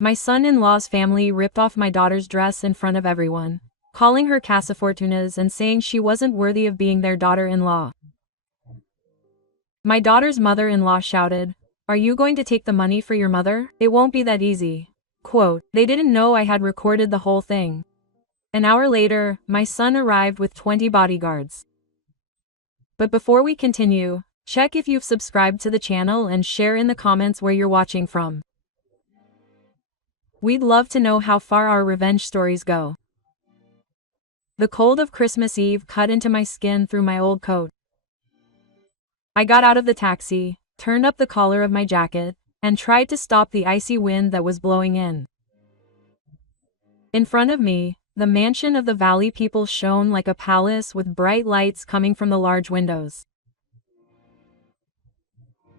My son-in-law's family ripped off my daughter's dress in front of everyone, calling her casa fortunas and saying she wasn't worthy of being their daughter-in-law. My daughter's mother-in-law shouted, "Are you going to take the money for your mother? It won't be that easy." Quote, they didn't know I had recorded the whole thing. An hour later, my son arrived with 20 bodyguards. But before we continue, check if you've subscribed to the channel and share in the comments where you're watching from. We'd love to know how far our revenge stories go. The cold of Christmas Eve cut into my skin through my old coat. I got out of the taxi, turned up the collar of my jacket, and tried to stop the icy wind that was blowing in. In front of me, the mansion of the valley people shone like a palace with bright lights coming from the large windows.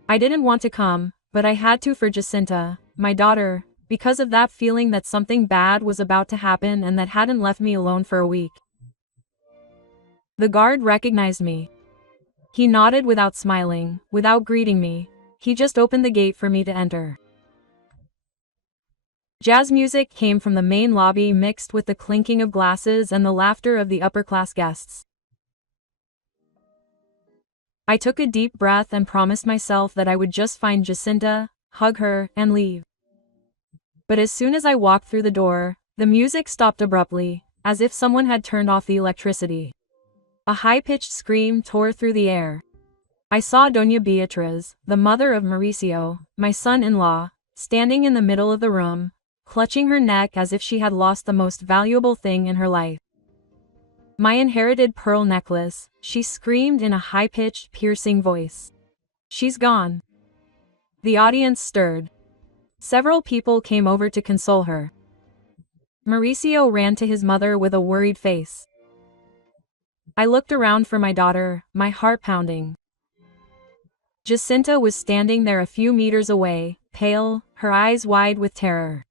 I didn't want to come, but I had to for Jacinta, my daughter, because of that feeling that something bad was about to happen and that hadn't left me alone for a week. The guard recognized me. He nodded without smiling, without greeting me. He just opened the gate for me to enter. Jazz music came from the main lobby mixed with the clinking of glasses and the laughter of the upper-class guests. I took a deep breath and promised myself that I would just find Jacinta, hug her, and leave. But as soon as I walked through the door, the music stopped abruptly, as if someone had turned off the electricity. A high-pitched scream tore through the air. I saw Doña Beatriz, the mother of Mauricio, my son-in-law, standing in the middle of the room, clutching her neck as if she had lost the most valuable thing in her life. My inherited pearl necklace, she screamed in a high-pitched, piercing voice. She's gone. The audience stirred. Several people came over to console her. Mauricio ran to his mother with a worried face. I looked around for my daughter, my heart pounding. Jacinta was standing there a few meters away, pale, her eyes wide with terror.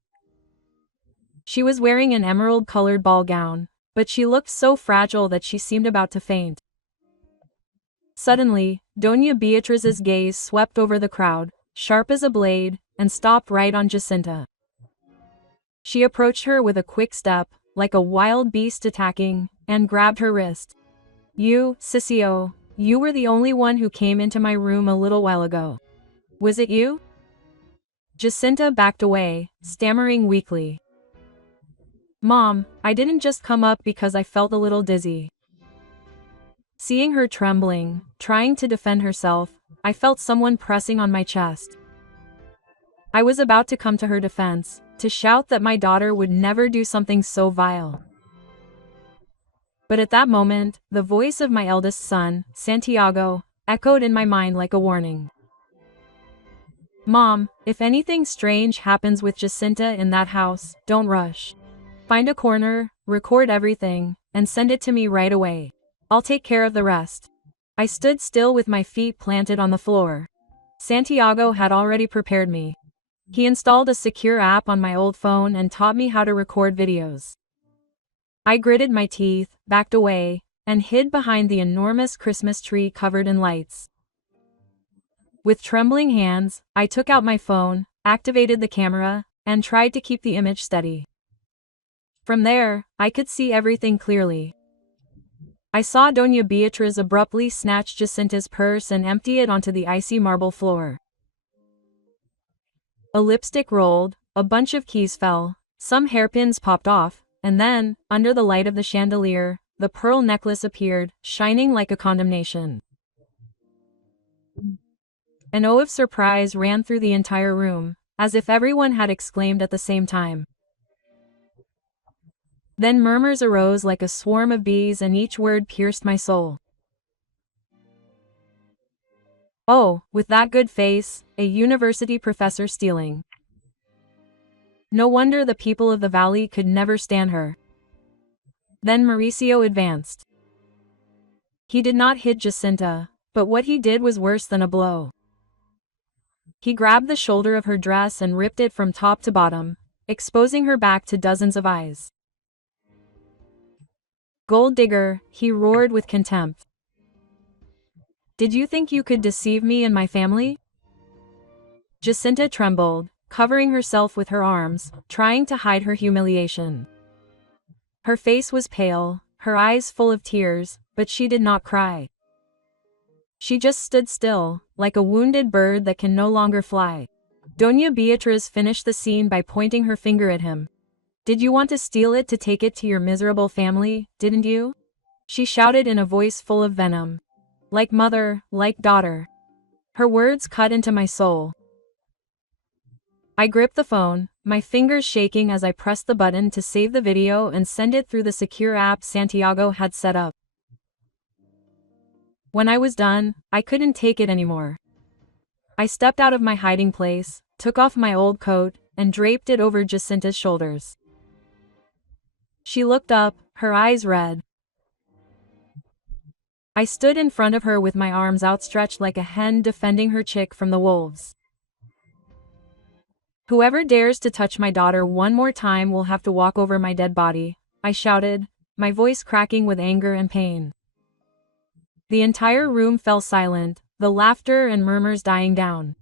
She was wearing an emerald-colored ball gown, but she looked so fragile that she seemed about to faint. Suddenly, Doña Beatriz's gaze swept over the crowd, sharp as a blade, and stopped right on Jacinta. She approached her with a quick step, like a wild beast attacking, and grabbed her wrist. "You, Sissio, you were the only one who came into my room a little while ago. Was it you?" Jacinta backed away, stammering weakly. "Mom, I didn't just come up because I felt a little dizzy." Seeing her trembling, trying to defend herself, I felt someone pressing on my chest. I was about to come to her defense, to shout that my daughter would never do something so vile. But at that moment, the voice of my eldest son, Santiago, echoed in my mind like a warning. "Mom, if anything strange happens with Jacinta in that house, don't rush. Find a corner, record everything, and send it to me right away. I'll take care of the rest." I stood still with my feet planted on the floor. Santiago had already prepared me. He installed a secure app on my old phone and taught me how to record videos. I gritted my teeth, backed away, and hid behind the enormous Christmas tree covered in lights. With trembling hands, I took out my phone, activated the camera, and tried to keep the image steady. From there, I could see everything clearly. I saw Doña Beatriz abruptly snatch Jacinta's purse and empty it onto the icy marble floor. A lipstick rolled, a bunch of keys fell, some hairpins popped off, and then, under the light of the chandelier, the pearl necklace appeared, shining like a condemnation. An oath of surprise ran through the entire room, as if everyone had exclaimed at the same time. Then murmurs arose like a swarm of bees and each word pierced my soul. "Oh, with that good face, a university professor stealing. No wonder the people of the valley could never stand her." Then Mauricio advanced. He did not hit Jacinta, but what he did was worse than a blow. He grabbed the shoulder of her dress and ripped it from top to bottom, exposing her back to dozens of eyes. "Gold digger," he roared with contempt. "Did you think you could deceive me and my family?" Jacinta trembled, covering herself with her arms, trying to hide her humiliation. Her face was pale, her eyes full of tears, but she did not cry. She just stood still, like a wounded bird that can no longer fly. Doña Beatriz finished the scene by pointing her finger at him. "Did you want to steal it to take it to your miserable family, didn't you?" She shouted in a voice full of venom. Like mother, like daughter. Her words cut into my soul. I gripped the phone, my fingers shaking as I pressed the button to save the video and send it through the secure app Santiago had set up. When I was done, I couldn't take it anymore. I stepped out of my hiding place, took off my old coat, and draped it over Jacinta's shoulders. She looked up, her eyes red. I stood in front of her with my arms outstretched like a hen defending her chick from the wolves. "Whoever dares to touch my daughter one more time will have to walk over my dead body," I shouted, my voice cracking with anger and pain. The entire room fell silent, the laughter and murmurs dying down.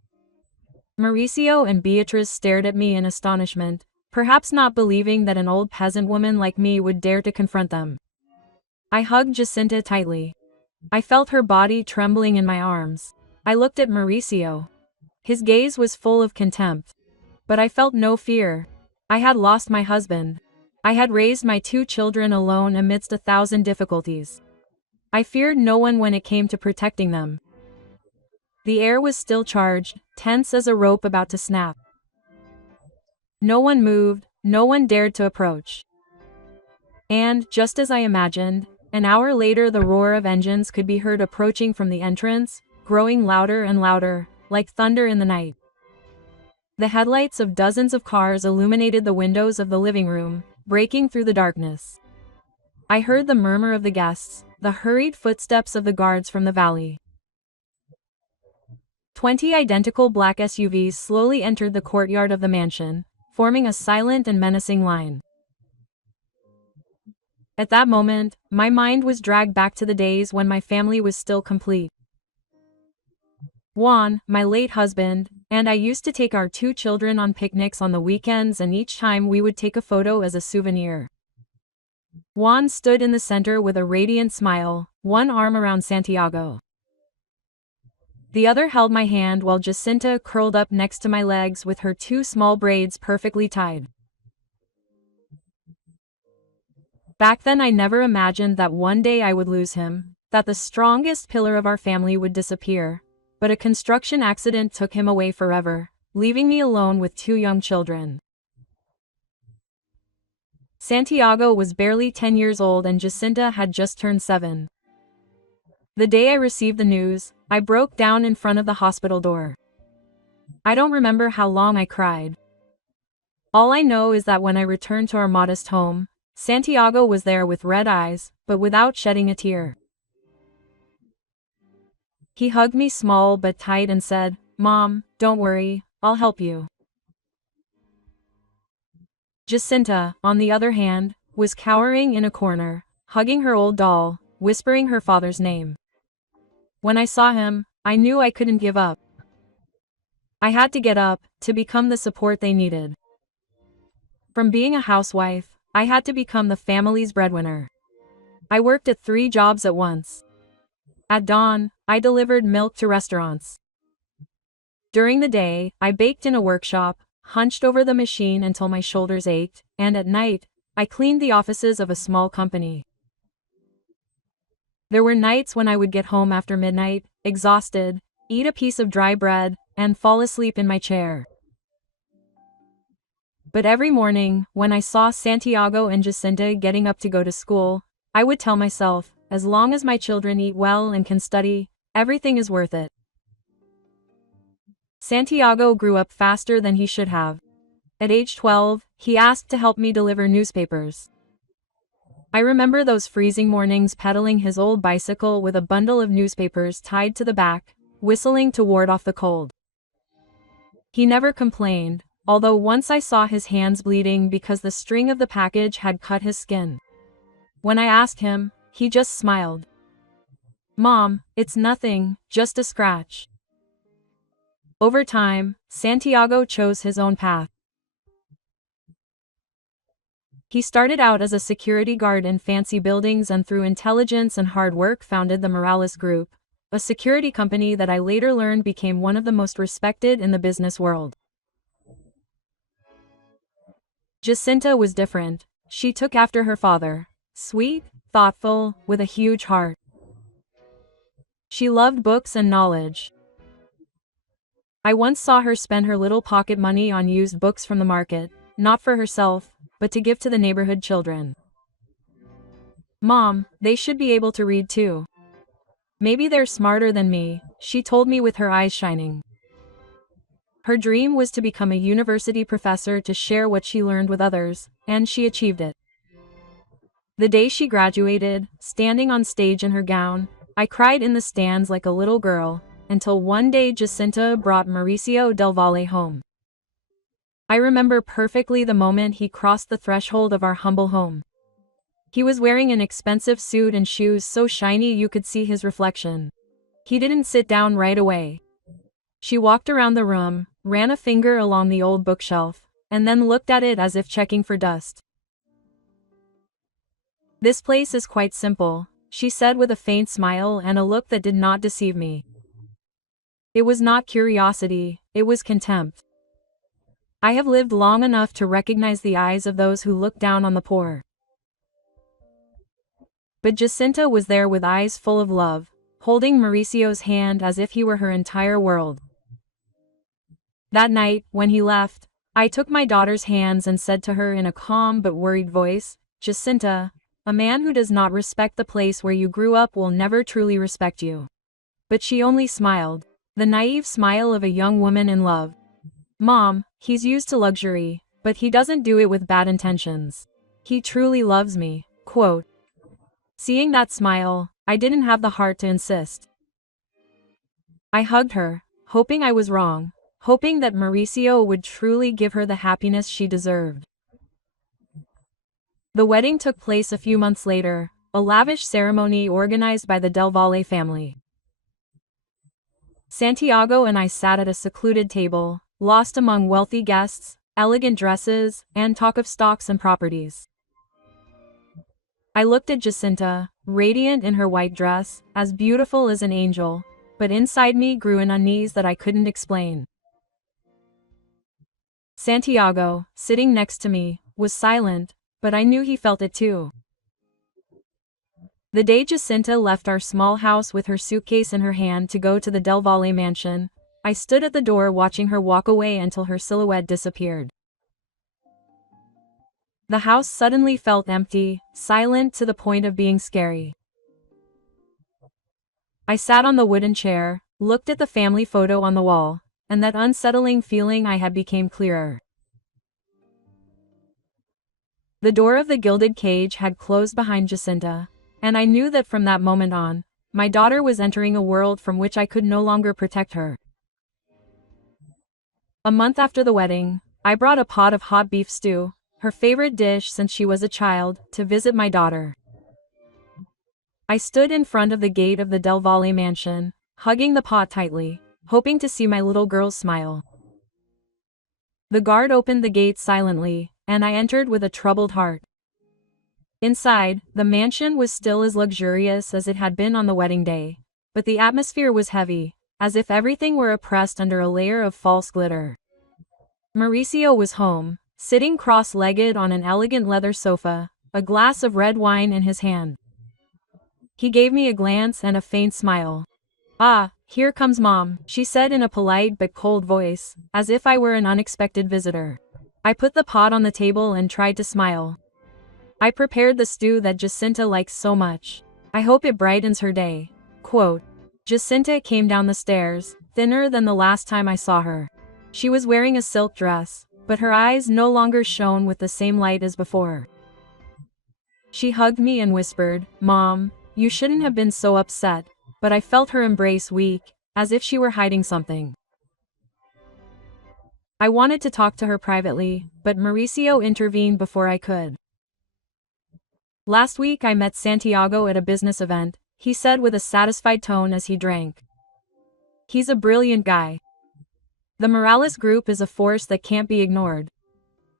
Mauricio and Beatriz stared at me in astonishment, perhaps not believing that an old peasant woman like me would dare to confront them. I hugged Jacinta tightly. I felt her body trembling in my arms. I looked at Mauricio. His gaze was full of contempt. But I felt no fear. I had lost my husband. I had raised my 2 children alone amidst 1,000 difficulties. I feared no one when it came to protecting them. The air was still charged, tense as a rope about to snap. No one moved, no one dared to approach. And, just as I imagined, an hour later the roar of engines could be heard approaching from the entrance, growing louder and louder, like thunder in the night. The headlights of dozens of cars illuminated the windows of the living room, breaking through the darkness. I heard the murmur of the guests, the hurried footsteps of the guards from the valley. 20 identical black SUVs slowly entered the courtyard of the mansion, forming a silent and menacing line. At that moment, my mind was dragged back to the days when my family was still complete. Juan, my late husband, and I used to take our 2 children on picnics on the weekends, and each time we would take a photo as a souvenir. Juan stood in the center with a radiant smile, one arm around Santiago. The other held my hand while Jacinta curled up next to my legs with her 2 small braids perfectly tied. Back then I never imagined that one day I would lose him, that the strongest pillar of our family would disappear. But a construction accident took him away forever, leaving me alone with 2 young children. Santiago was barely 10 years old and Jacinta had just turned 7. The day I received the news, I broke down in front of the hospital door. I don't remember how long I cried. All I know is that when I returned to our modest home, Santiago was there with red eyes, but without shedding a tear. He hugged me small but tight and said, "Mom, don't worry, I'll help you." Jacinta, on the other hand, was cowering in a corner, hugging her old doll, whispering her father's name. When I saw him, I knew I couldn't give up. I had to get up, to become the support they needed. From being a housewife, I had to become the family's breadwinner. I worked at 3 jobs at once. At dawn, I delivered milk to restaurants. During the day, I baked in a workshop, hunched over the machine until my shoulders ached, and at night, I cleaned the offices of a small company. There were nights when I would get home after midnight, exhausted, eat a piece of dry bread, and fall asleep in my chair. But every morning, when I saw Santiago and Jacinta getting up to go to school, I would tell myself, as long as my children eat well and can study, everything is worth it. Santiago grew up faster than he should have. At age 12, he asked to help me deliver newspapers. I remember those freezing mornings pedaling his old bicycle with a bundle of newspapers tied to the back, whistling to ward off the cold. He never complained, although once I saw his hands bleeding because the string of the package had cut his skin. When I asked him, he just smiled. "Mom, it's nothing, just a scratch." Over time, Santiago chose his own path. He started out as a security guard in fancy buildings and through intelligence and hard work founded the Morales Group, a security company that I later learned became one of the most respected in the business world. Jacinta was different. She took after her father. Sweet, thoughtful, with a huge heart. She loved books and knowledge. I once saw her spend her little pocket money on used books from the market, not for herself, but to give to the neighborhood children. "Mom, they should be able to read too. Maybe they're smarter than me," she told me with her eyes shining. Her dream was to become a university professor to share what she learned with others, and she achieved it. The day she graduated, standing on stage in her gown, I cried in the stands like a little girl, until one day Jacinta brought Mauricio Del Valle home. I remember perfectly the moment he crossed the threshold of our humble home. He was wearing an expensive suit and shoes so shiny you could see his reflection. He didn't sit down right away. She walked around the room, ran a finger along the old bookshelf, and then looked at it as if checking for dust. "This place is quite simple," she said with a faint smile and a look that did not deceive me. It was not curiosity, it was contempt. I have lived long enough to recognize the eyes of those who look down on the poor. But Jacinta was there with eyes full of love, holding Mauricio's hand as if he were her entire world. That night, when he left, I took my daughter's hands and said to her in a calm but worried voice, "Jacinta, a man who does not respect the place where you grew up will never truly respect you." But she only smiled, the naive smile of a young woman in love. "Mom, he's used to luxury, but he doesn't do it with bad intentions. He truly loves me." Quote. Seeing that smile, I didn't have the heart to insist. I hugged her, hoping I was wrong, hoping that Mauricio would truly give her the happiness she deserved. The wedding took place a few months later, a lavish ceremony organized by the Del Valle family. Santiago and I sat at a secluded table, lost among wealthy guests, elegant dresses, and talk of stocks and properties. I looked at Jacinta, radiant in her white dress, as beautiful as an angel, but inside me grew an unease that I couldn't explain. Santiago, sitting next to me, was silent, but I knew he felt it too. The day Jacinta left our small house with her suitcase in her hand to go to the Del Valle mansion, I stood at the door watching her walk away until her silhouette disappeared. The house suddenly felt empty, silent to the point of being scary. I sat on the wooden chair, looked at the family photo on the wall, and that unsettling feeling I had became clearer. The door of the gilded cage had closed behind Jacinta, and I knew that from that moment on, my daughter was entering a world from which I could no longer protect her. A month after the wedding, I brought a pot of hot beef stew, her favorite dish since she was a child, to visit my daughter. I stood in front of the gate of the Del Valle mansion, hugging the pot tightly, hoping to see my little girl's smile. The guard opened the gate silently, and I entered with a troubled heart. Inside, the mansion was still as luxurious as it had been on the wedding day, but the atmosphere was heavy, as if everything were oppressed under a layer of false glitter. Mauricio was home, sitting cross-legged on an elegant leather sofa, a glass of red wine in his hand. He gave me a glance and a faint smile. "Ah, here comes Mom," she said in a polite but cold voice, as if I were an unexpected visitor. I put the pot on the table and tried to smile. "I prepared the stew that Jacinta likes so much. I hope it brightens her day." Quote. Jacinta came down the stairs, thinner than the last time I saw her. She was wearing a silk dress, but her eyes no longer shone with the same light as before. She hugged me and whispered, "Mom, you shouldn't have been so upset," but I felt her embrace weak, as if she were hiding something. I wanted to talk to her privately, but Mauricio intervened before I could. "Last week I met Santiago at a business event," he said with a satisfied tone as he drank. "He's a brilliant guy. The Morales group is a force that can't be ignored.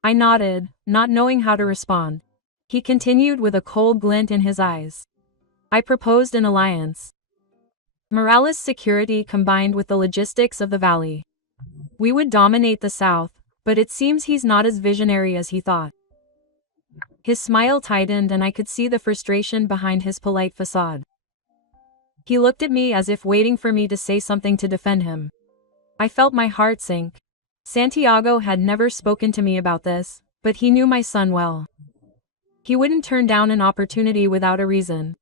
I nodded, not knowing how to respond. He continued with a cold glint in his eyes. I proposed an alliance. Morales' security combined with the logistics of the valley. We would dominate the South, but it seems he's not as visionary as he thought. His smile tightened and I could see the frustration behind his polite facade. He looked at me as if waiting for me to say something to defend him. I felt my heart sink. Santiago had never spoken to me about this, but he knew my son well. He wouldn't turn down an opportunity without a reason.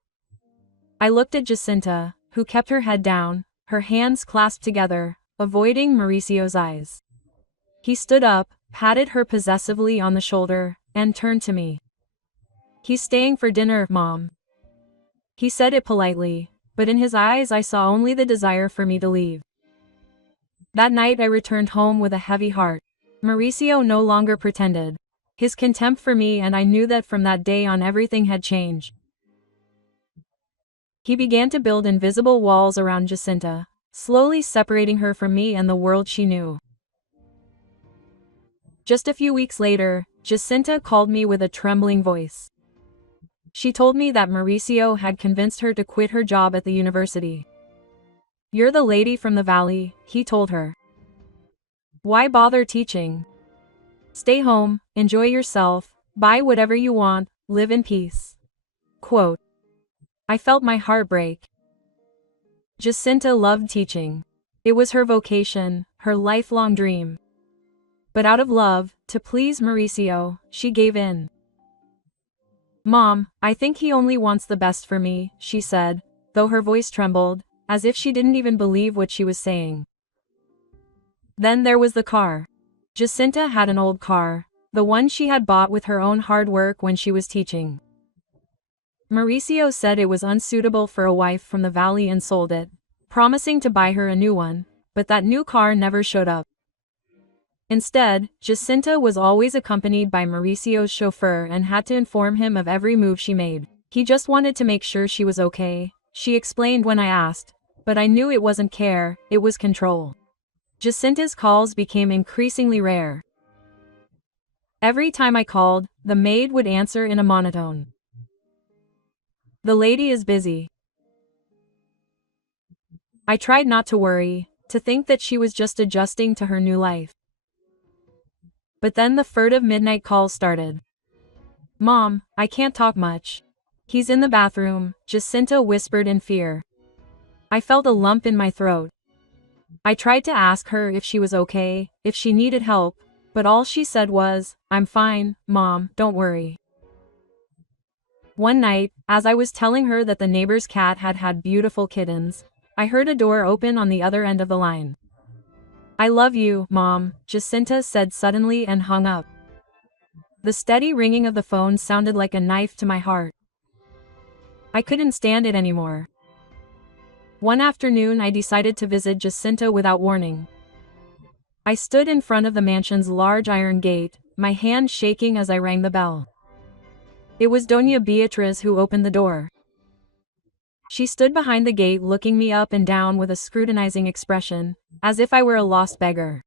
I looked at Jacinta, who kept her head down, her hands clasped together, avoiding Mauricio's eyes. He stood up, patted her possessively on the shoulder, and turned to me. "He's staying for dinner, Mom." He said it politely, but in his eyes I saw only the desire for me to leave. That night I returned home with a heavy heart. Mauricio no longer pretended. His contempt for me, and I knew that from that day on everything had changed. He began to build invisible walls around Jacinta, slowly separating her from me and the world she knew. Just a few weeks later, Jacinta called me with a trembling voice. She told me that Mauricio had convinced her to quit her job at the university. "You're the lady from the valley," he told her. "Why bother teaching? Stay home, enjoy yourself, buy whatever you want, live in peace." Quote. I felt my heart break. Jacinta loved teaching. It was her vocation, her lifelong dream. But out of love, to please Mauricio, she gave in. "Mom, I think he only wants the best for me," she said, though her voice trembled, as if she didn't even believe what she was saying. Then there was the car. Jacinta had an old car, the one she had bought with her own hard work when she was teaching. Mauricio said it was unsuitable for a wife from the valley and sold it, promising to buy her a new one, but that new car never showed up. Instead, Jacinta was always accompanied by Mauricio's chauffeur and had to inform him of every move she made. "He just wanted to make sure she was okay," she explained when I asked, but I knew it wasn't care, it was control. Jacinta's calls became increasingly rare. Every time I called, the maid would answer in a monotone. "The lady is busy." I tried not to worry, to think that she was just adjusting to her new life. But then the furtive midnight calls started. "Mom, I can't talk much. He's in the bathroom," Jacinta whispered in fear. I felt a lump in my throat. I tried to ask her if she was okay, if she needed help, but all she said was, "I'm fine, Mom, don't worry." One night, as I was telling her that the neighbor's cat had had beautiful kittens, I heard a door open on the other end of the line. "I love you, Mom," Jacinta said suddenly and hung up. The steady ringing of the phone sounded like a knife to my heart. I couldn't stand it anymore. One afternoon I decided to visit Jacinta without warning. I stood in front of the mansion's large iron gate, my hand shaking as I rang the bell. It was Doña Beatriz who opened the door. She stood behind the gate looking me up and down with a scrutinizing expression, as if I were a lost beggar.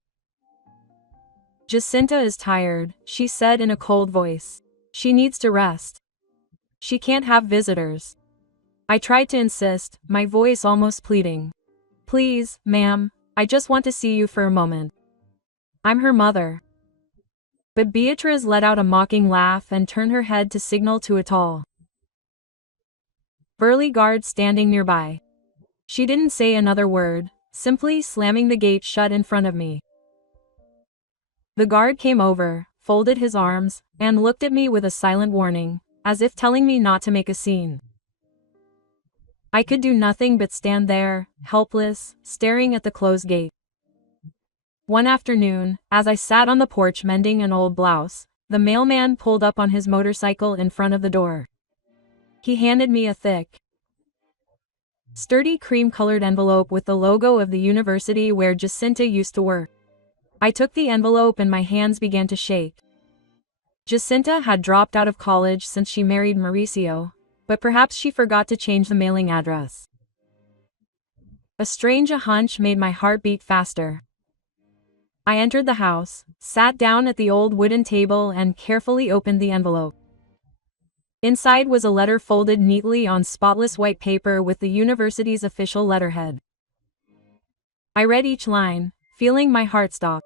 "Jacinta is tired," she said in a cold voice. "She needs to rest. She can't have visitors." I tried to insist, my voice almost pleading. "Please, ma'am, I just want to see you for a moment. I'm her mother." But Beatriz let out a mocking laugh and turned her head to signal to a tall, burly guard standing nearby. She didn't say another word, simply slamming the gate shut in front of me. The guard came over, folded his arms, and looked at me with a silent warning, as if telling me not to make a scene. I could do nothing but stand there, helpless, staring at the closed gate. One afternoon, as I sat on the porch mending an old blouse, the mailman pulled up on his motorcycle in front of the door. He handed me a thick, sturdy cream-colored envelope with the logo of the university where Jacinta used to work. I took the envelope and my hands began to shake. Jacinta had dropped out of college since she married Mauricio, but perhaps she forgot to change the mailing address. A strange hunch made my heart beat faster. I entered the house, sat down at the old wooden table and carefully opened the envelope. Inside was a letter folded neatly on spotless white paper with the university's official letterhead. I read each line, feeling my heart stop.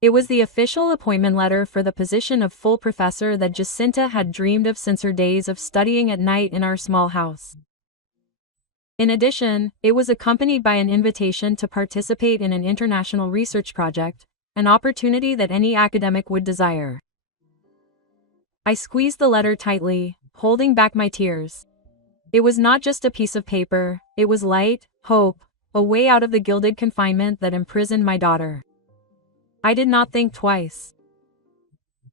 It was the official appointment letter for the position of full professor that Jacinta had dreamed of since her days of studying at night in our small house. In addition, it was accompanied by an invitation to participate in an international research project, an opportunity that any academic would desire. I squeezed the letter tightly, holding back my tears. It was not just a piece of paper, it was light, hope, a way out of the gilded confinement that imprisoned my daughter. I did not think twice.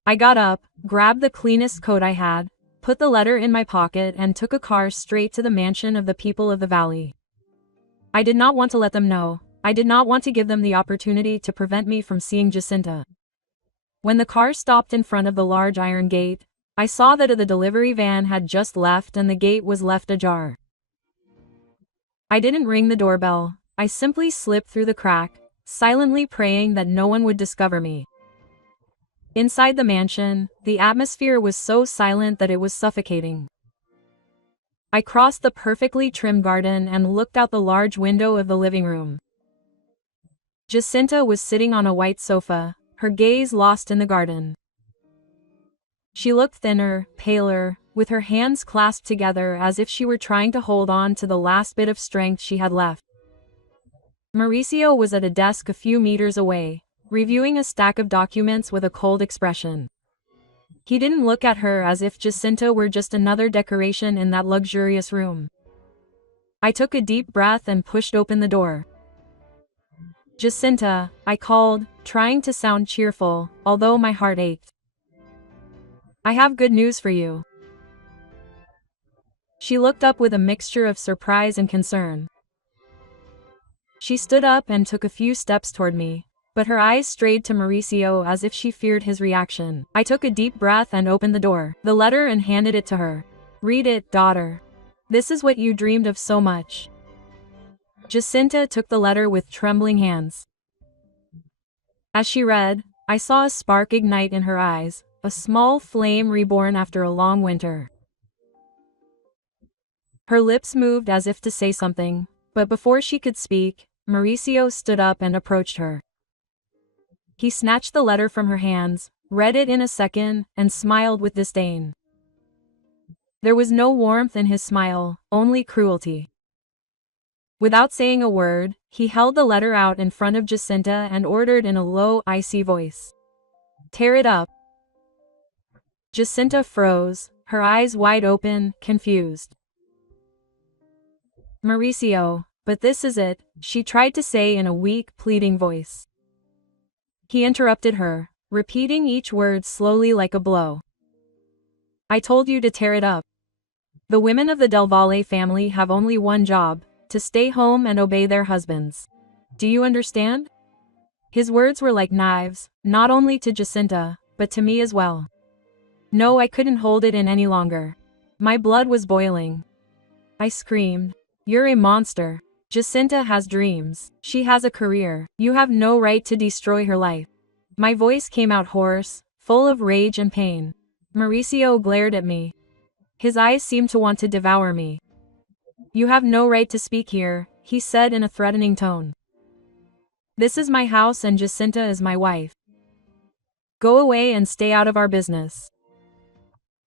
I got up, grabbed the cleanest coat I had, put the letter in my pocket and took a car straight to the mansion of the people of the valley. I did not want to let them know. I did not want to give them the opportunity to prevent me from seeing Jacinta. When the car stopped in front of the large iron gate, I saw that the delivery van had just left and the gate was left ajar. I didn't ring the doorbell, I simply slipped through the crack, silently praying that no one would discover me. Inside the mansion, the atmosphere was so silent that it was suffocating. I crossed the perfectly trimmed garden and looked out the large window of the living room. Jacinta was sitting on a white sofa, her gaze lost in the garden. She looked thinner, paler, with her hands clasped together as if she were trying to hold on to the last bit of strength she had left. Mauricio was at a desk a few meters away, reviewing a stack of documents with a cold expression. He didn't look at her as if Jacinta were just another decoration in that luxurious room. I took a deep breath and pushed open the door. "Jacinta," I called, trying to sound cheerful, although my heart ached. "I have good news for you." She looked up with a mixture of surprise and concern. She stood up and took a few steps toward me, but her eyes strayed to Mauricio as if she feared his reaction. I took a deep breath and opened the door, the letter, and handed it to her. "Read it, daughter. This is what you dreamed of so much." Jacinta took the letter with trembling hands. As she read, I saw a spark ignite in her eyes, a small flame reborn after a long winter. Her lips moved as if to say something, but before she could speak, Mauricio stood up and approached her. He snatched the letter from her hands, read it in a second, and smiled with disdain. There was no warmth in his smile, only cruelty. Without saying a word, he held the letter out in front of Jacinta and ordered in a low, icy voice, "Tear it up." Jacinta froze, her eyes wide open, confused. "Mauricio, but this is it," she tried to say in a weak, pleading voice. He interrupted her, repeating each word slowly like a blow. "I told you to tear it up. The women of the Del Valle family have only one job, to stay home and obey their husbands. Do you understand?" His words were like knives, not only to Jacinta, but to me as well. No, I couldn't hold it in any longer. My blood was boiling. I screamed, "You're a monster. Jacinta has dreams. She has a career. You have no right to destroy her life." My voice came out hoarse, full of rage and pain. Mauricio glared at me. His eyes seemed to want to devour me. "You have no right to speak here," he said in a threatening tone. "This is my house and Jacinta is my wife. Go away and stay out of our business."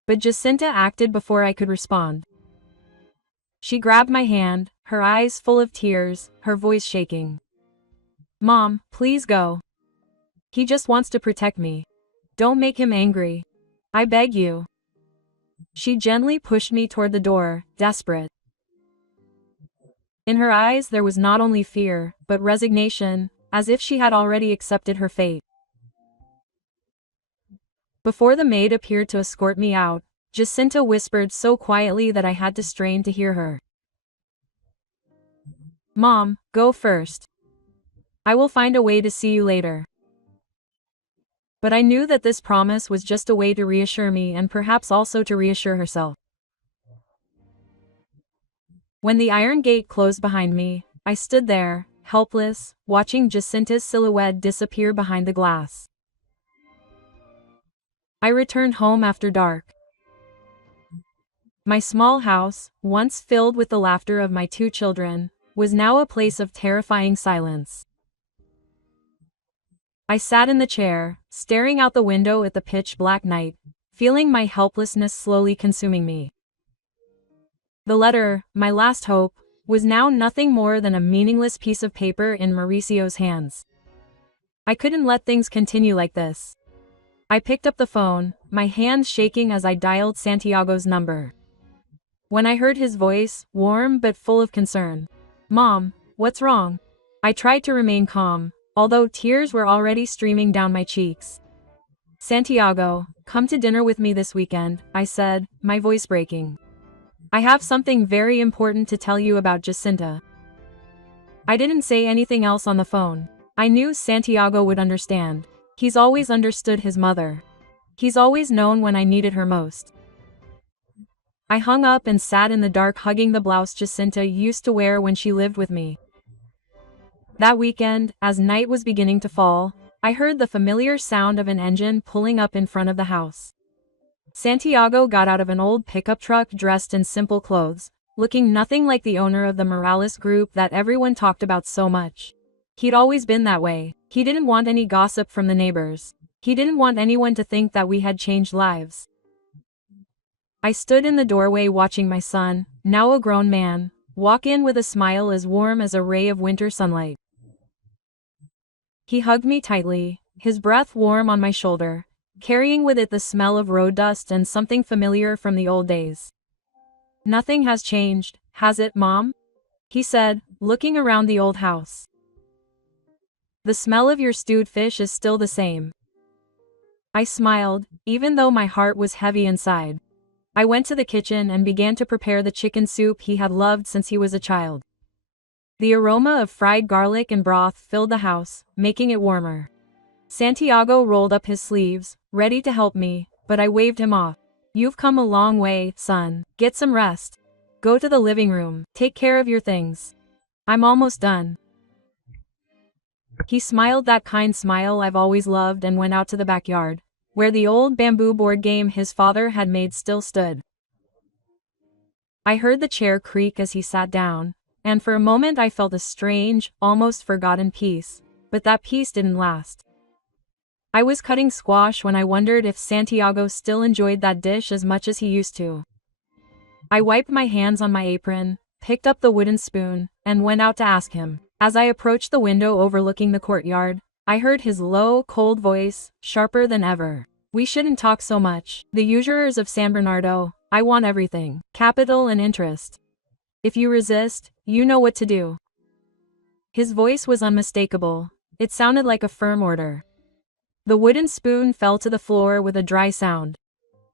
But Jacinta acted before I could respond. She grabbed my hand, her eyes full of tears, her voice shaking. "Mom, please go. He just wants to protect me. Don't make him angry. I beg you." She gently pushed me toward the door, desperate. In her eyes there was not only fear, but resignation, as if she had already accepted her fate. Before the maid appeared to escort me out, Jacinta whispered so quietly that I had to strain to hear her. "Mom, go first. I will find a way to see you later." But I knew that this promise was just a way to reassure me and perhaps also to reassure herself. When the iron gate closed behind me, I stood there, helpless, watching Jacinta's silhouette disappear behind the glass. I returned home after dark. My small house, once filled with the laughter of my 2 children, was now a place of terrifying silence. I sat in the chair, staring out the window at the pitch-black night, feeling my helplessness slowly consuming me. The letter, my last hope, was now nothing more than a meaningless piece of paper in Mauricio's hands. I couldn't let things continue like this. I picked up the phone, my hands shaking as I dialed Santiago's number. When I heard his voice, warm but full of concern. "Mom, what's wrong?" I tried to remain calm, although tears were already streaming down my cheeks. "Santiago, come to dinner with me this weekend," I said, my voice breaking. "I have something very important to tell you about Jacinta." I didn't say anything else on the phone. I knew Santiago would understand. He's always understood his mother. He's always known when I needed her most. I hung up and sat in the dark hugging the blouse Jacinta used to wear when she lived with me. That weekend, as night was beginning to fall, I heard the familiar sound of an engine pulling up in front of the house. Santiago got out of an old pickup truck dressed in simple clothes, looking nothing like the owner of the Morales group that everyone talked about so much. He'd always been that way. He didn't want any gossip from the neighbors. He didn't want anyone to think that we had changed lives. I stood in the doorway watching my son, now a grown man, walk in with a smile as warm as a ray of winter sunlight. He hugged me tightly, his breath warm on my shoulder, carrying with it the smell of road dust and something familiar from the old days. "Nothing has changed, has it, Mom?" he said, looking around the old house. "The smell of your stewed fish is still the same." I smiled, even though my heart was heavy inside. I went to the kitchen and began to prepare the chicken soup he had loved since he was a child. The aroma of fried garlic and broth filled the house, making it warmer. Santiago rolled up his sleeves, ready to help me, but I waved him off. "You've come a long way, son. Get some rest. Go to the living room, take care of your things. I'm almost done." He smiled that kind smile I've always loved and went out to the backyard, where the old bamboo board game his father had made still stood. I heard the chair creak as he sat down, and for a moment I felt a strange, almost forgotten peace, but that peace didn't last. I was cutting squash when I wondered if Santiago still enjoyed that dish as much as he used to. I wiped my hands on my apron, picked up the wooden spoon, and went out to ask him. As I approached the window overlooking the courtyard, I heard his low, cold voice, sharper than ever. "We shouldn't talk so much. The usurers of San Bernardo, I want everything, capital and interest. If you resist, you know what to do." His voice was unmistakable. It sounded like a firm order. The wooden spoon fell to the floor with a dry sound.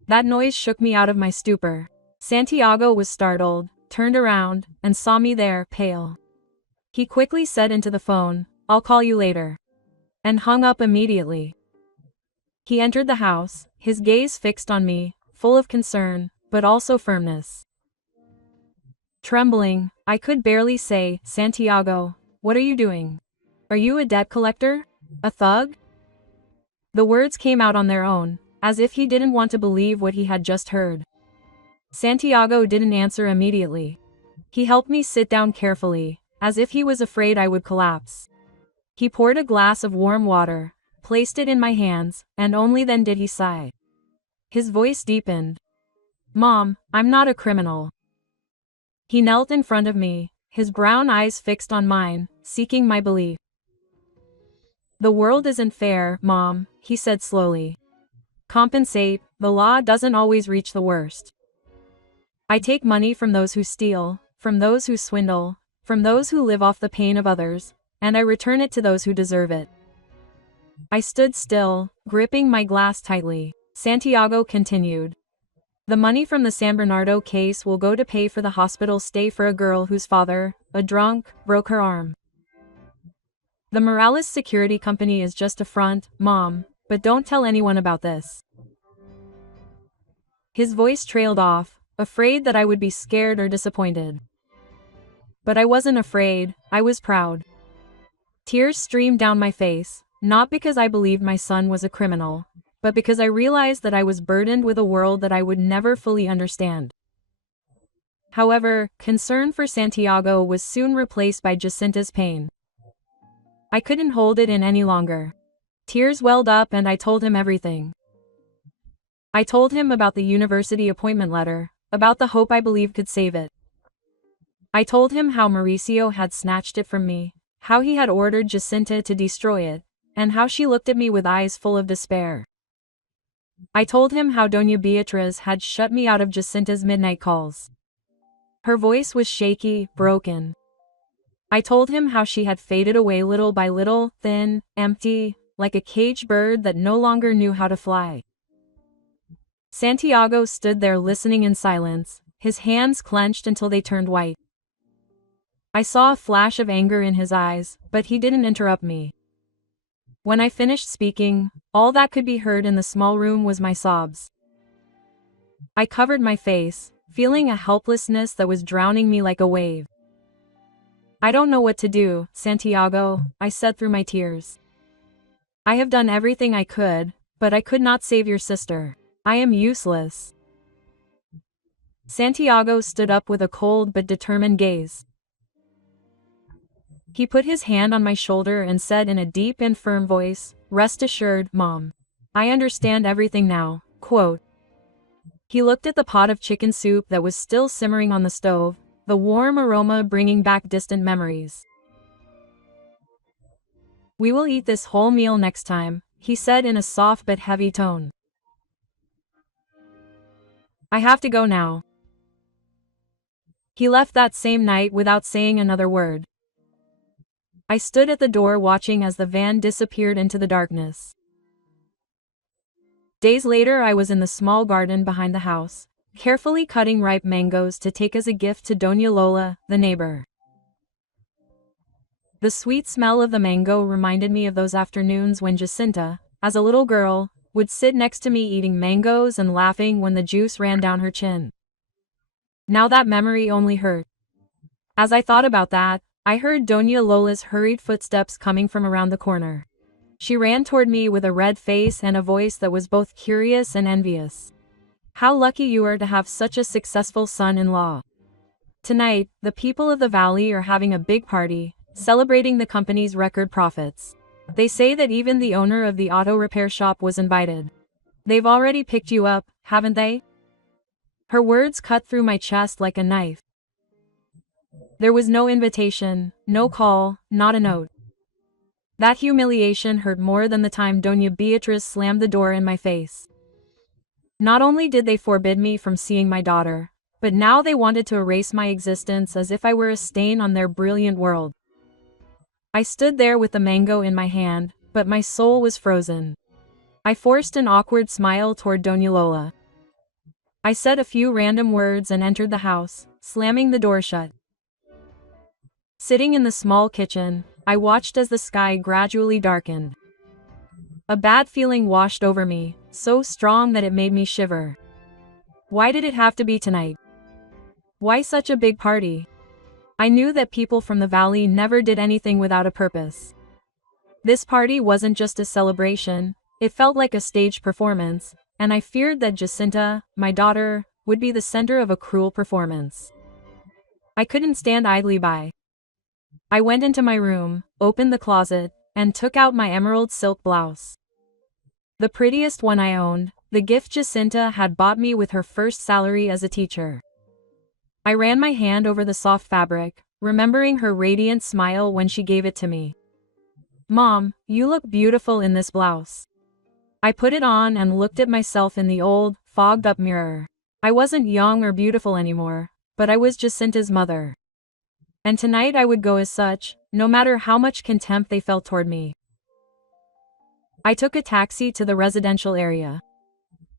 That noise shook me out of my stupor. Santiago was startled, turned around, and saw me there, pale. He quickly said into the phone, "I'll call you later," and hung up immediately. He entered the house, his gaze fixed on me, full of concern, but also firmness. Trembling, I could barely say, "Santiago, what are you doing? Are you a debt collector? A thug?" The words came out on their own, as if he didn't want to believe what he had just heard. Santiago didn't answer immediately. He helped me sit down carefully, as if he was afraid I would collapse. He poured a glass of warm water, placed it in my hands, and only then did he sigh. His voice deepened. "Mom, I'm not a criminal." He knelt in front of me, his brown eyes fixed on mine, seeking my belief. "The world isn't fair, Mom," he said slowly. "Compensate, the law doesn't always reach the worst. I take money from those who steal, from those who swindle, from those who live off the pain of others, and I return it to those who deserve it." I stood still, gripping my glass tightly. Santiago continued. "The money from the San Bernardo case will go to pay for the hospital stay for a girl whose father, a drunk, broke her arm. The Morales security company is just a front, Mom, but don't tell anyone about this." His voice trailed off, afraid that I would be scared or disappointed. But I wasn't afraid, I was proud. Tears streamed down my face, not because I believed my son was a criminal, but because I realized that I was burdened with a world that I would never fully understand. However, concern for Santiago was soon replaced by Jacinta's pain. I couldn't hold it in any longer. Tears welled up and I told him everything. I told him about the university appointment letter, about the hope I believed could save it. I told him how Mauricio had snatched it from me, how he had ordered Jacinta to destroy it, and how she looked at me with eyes full of despair. I told him how Doña Beatriz had shut me out of Jacinta's midnight calls. Her voice was shaky, broken. I told him how she had faded away little by little, thin, empty, like a caged bird that no longer knew how to fly. Santiago stood there listening in silence, his hands clenched until they turned white. I saw a flash of anger in his eyes, but he didn't interrupt me. When I finished speaking, all that could be heard in the small room was my sobs. I covered my face, feeling a helplessness that was drowning me like a wave. I don't know what to do, Santiago, I said through my tears. I have done everything I could, but I could not save your sister. I am useless. Santiago stood up with a cold but determined gaze. He put his hand on my shoulder and said in a deep and firm voice, "Rest assured, Mom. I understand everything now." Quote. He looked at the pot of chicken soup that was still simmering on the stove, the warm aroma bringing back distant memories. "We will eat this whole meal next time," he said in a soft but heavy tone. "I have to go now." He left that same night without saying another word. I stood at the door watching as the van disappeared into the darkness. Days later I was in the small garden behind the house, carefully cutting ripe mangoes to take as a gift to Doña Lola, the neighbor. The sweet smell of the mango reminded me of those afternoons when Jacinta, as a little girl, would sit next to me eating mangoes and laughing when the juice ran down her chin. Now that memory only hurt. As I thought about that, I heard Doña Lola's hurried footsteps coming from around the corner. She ran toward me with a red face and a voice that was both curious and envious. "How lucky you are to have such a successful son-in-law. Tonight, the people of the valley are having a big party, celebrating the company's record profits. They say that even the owner of the auto repair shop was invited. They've already picked you up, haven't they?" Her words cut through my chest like a knife. There was no invitation, no call, not a note. That humiliation hurt more than the time Doña Beatriz slammed the door in my face. Not only did they forbid me from seeing my daughter, but now they wanted to erase my existence as if I were a stain on their brilliant world. I stood there with the mango in my hand, but my soul was frozen. I forced an awkward smile toward Doña Lola. I said a few random words and entered the house, slamming the door shut. Sitting in the small kitchen, I watched as the sky gradually darkened. A bad feeling washed over me, so strong that it made me shiver. Why did it have to be tonight? Why such a big party? I knew that people from the valley never did anything without a purpose. This party wasn't just a celebration, it felt like a staged performance, and I feared that Jacinta, my daughter, would be the center of a cruel performance. I couldn't stand idly by. I went into my room, opened the closet, and took out my emerald silk blouse. The prettiest one I owned, the gift Jacinta had bought me with her first salary as a teacher. I ran my hand over the soft fabric, remembering her radiant smile when she gave it to me. "Mom, you look beautiful in this blouse." I put it on and looked at myself in the old, fogged-up mirror. I wasn't young or beautiful anymore, but I was Jacinta's mother. And tonight I would go as such, no matter how much contempt they felt toward me. I took a taxi to the residential area.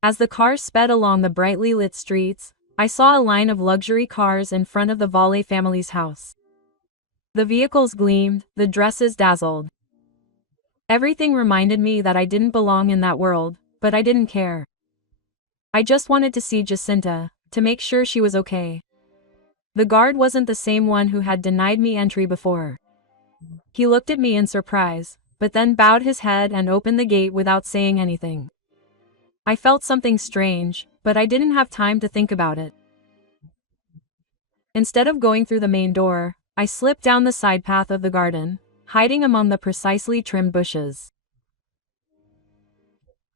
As the car sped along the brightly lit streets, I saw a line of luxury cars in front of the Valle family's house. The vehicles gleamed, the dresses dazzled. Everything reminded me that I didn't belong in that world, but I didn't care. I just wanted to see Jacinta, to make sure she was okay. The guard wasn't the same one who had denied me entry before. He looked at me in surprise, but then bowed his head and opened the gate without saying anything. I felt something strange, but I didn't have time to think about it. Instead of going through the main door, I slipped down the side path of the garden, hiding among the precisely trimmed bushes.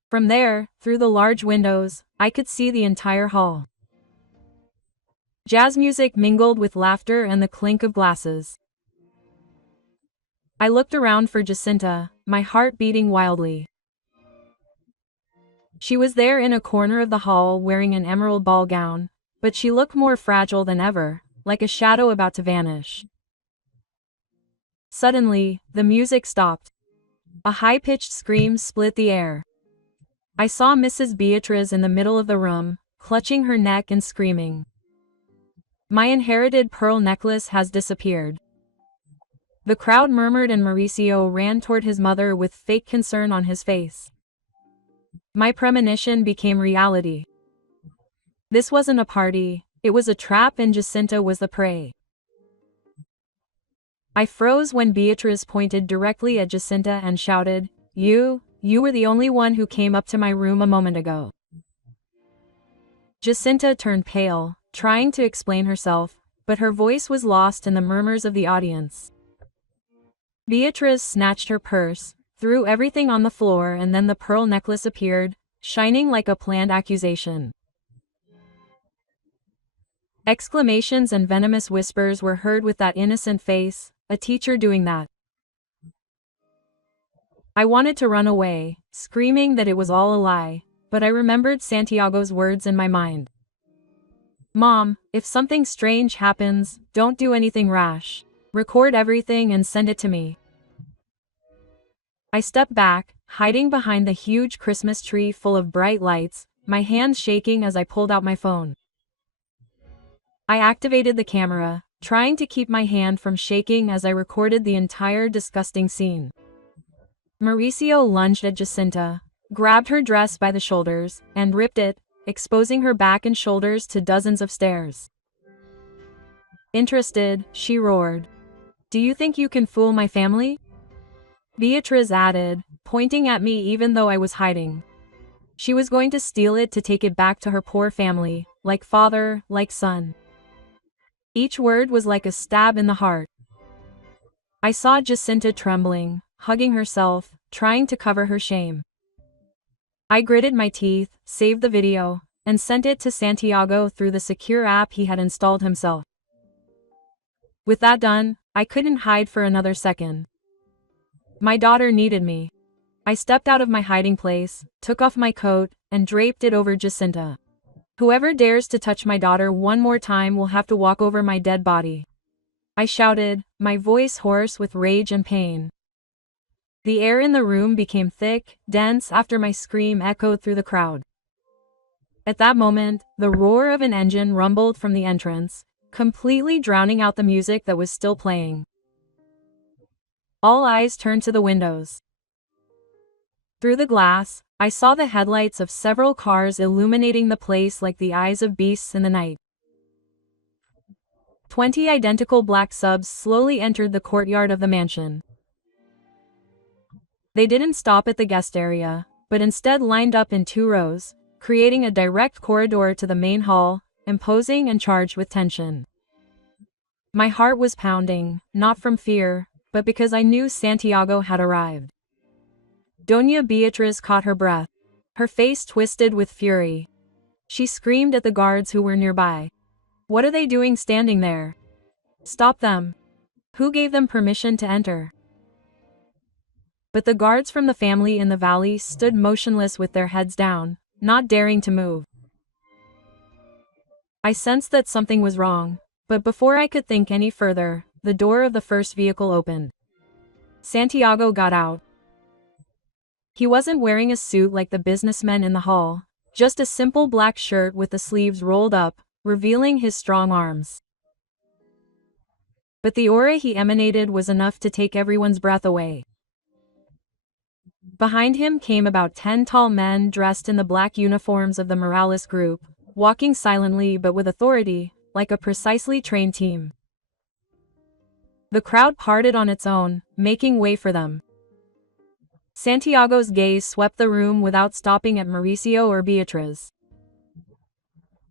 From there, through the large windows, I could see the entire hall. Jazz music mingled with laughter and the clink of glasses. I looked around for Jacinta, my heart beating wildly. She was there in a corner of the hall wearing an emerald ball gown, but she looked more fragile than ever, like a shadow about to vanish. Suddenly, the music stopped. A high-pitched scream split the air. I saw Mrs. Beatrice in the middle of the room, clutching her neck and screaming. "My inherited pearl necklace has disappeared." The crowd murmured and Mauricio ran toward his mother with fake concern on his face. My premonition became reality. This wasn't a party, it was a trap and Jacinta was the prey. I froze when Beatrice pointed directly at Jacinta and shouted, You were the only one who came up to my room a moment ago." Jacinta turned pale, trying to explain herself, but her voice was lost in the murmurs of the audience. Beatrice snatched her purse, threw everything on the floor and then the pearl necklace appeared, shining like a planned accusation. Exclamations and venomous whispers were heard with that innocent face, a teacher doing that. I wanted to run away, screaming that it was all a lie, but I remembered Santiago's words in my mind. "Mom, if something strange happens, don't do anything rash. Record everything and send it to me." I stepped back, hiding behind the huge Christmas tree full of bright lights, my hands shaking as I pulled out my phone. I activated the camera, trying to keep my hand from shaking as I recorded the entire disgusting scene. Mauricio lunged at Jacinta, grabbed her dress by the shoulders, and ripped it, exposing her back and shoulders to dozens of stares. "Interested?" she roared. "Do you think you can fool my family?" Beatrice added, pointing at me even though I was hiding. She was going to steal it to take it back to her poor family, like father, like son. Each word was like a stab in the heart. I saw Jacinta trembling, hugging herself, trying to cover her shame. I gritted my teeth, saved the video, and sent it to Santiago through the secure app he had installed himself. With that done, I couldn't hide for another second. My daughter needed me. I stepped out of my hiding place, took off my coat, and draped it over Jacinta. "Whoever dares to touch my daughter one more time will have to walk over my dead body," I shouted, my voice hoarse with rage and pain. The air in the room became thick, dense after my scream echoed through the crowd. At that moment, the roar of an engine rumbled from the entrance, completely drowning out the music that was still playing. All eyes turned to the windows. Through the glass, I saw the headlights of several cars illuminating the place like the eyes of beasts in the night. 20 identical black subs slowly entered the courtyard of the mansion. They didn't stop at the guest area, but instead lined up in 2 rows, creating a direct corridor to the main hall, imposing and charged with tension. My heart was pounding, not from fear, but because I knew Santiago had arrived. Doña Beatriz caught her breath. Her face twisted with fury. She screamed at the guards who were nearby. "What are they doing standing there? Stop them! Who gave them permission to enter?" But the guards from the family in the valley stood motionless with their heads down, not daring to move. I sensed that something was wrong, but before I could think any further, the door of the first vehicle opened. Santiago got out. He wasn't wearing a suit like the businessmen in the hall, just a simple black shirt with the sleeves rolled up, revealing his strong arms. But the aura he emanated was enough to take everyone's breath away. Behind him came about 10 tall men dressed in the black uniforms of the Morales group, walking silently but with authority, like a precisely trained team. The crowd parted on its own, making way for them. Santiago's gaze swept the room without stopping at Mauricio or Beatriz.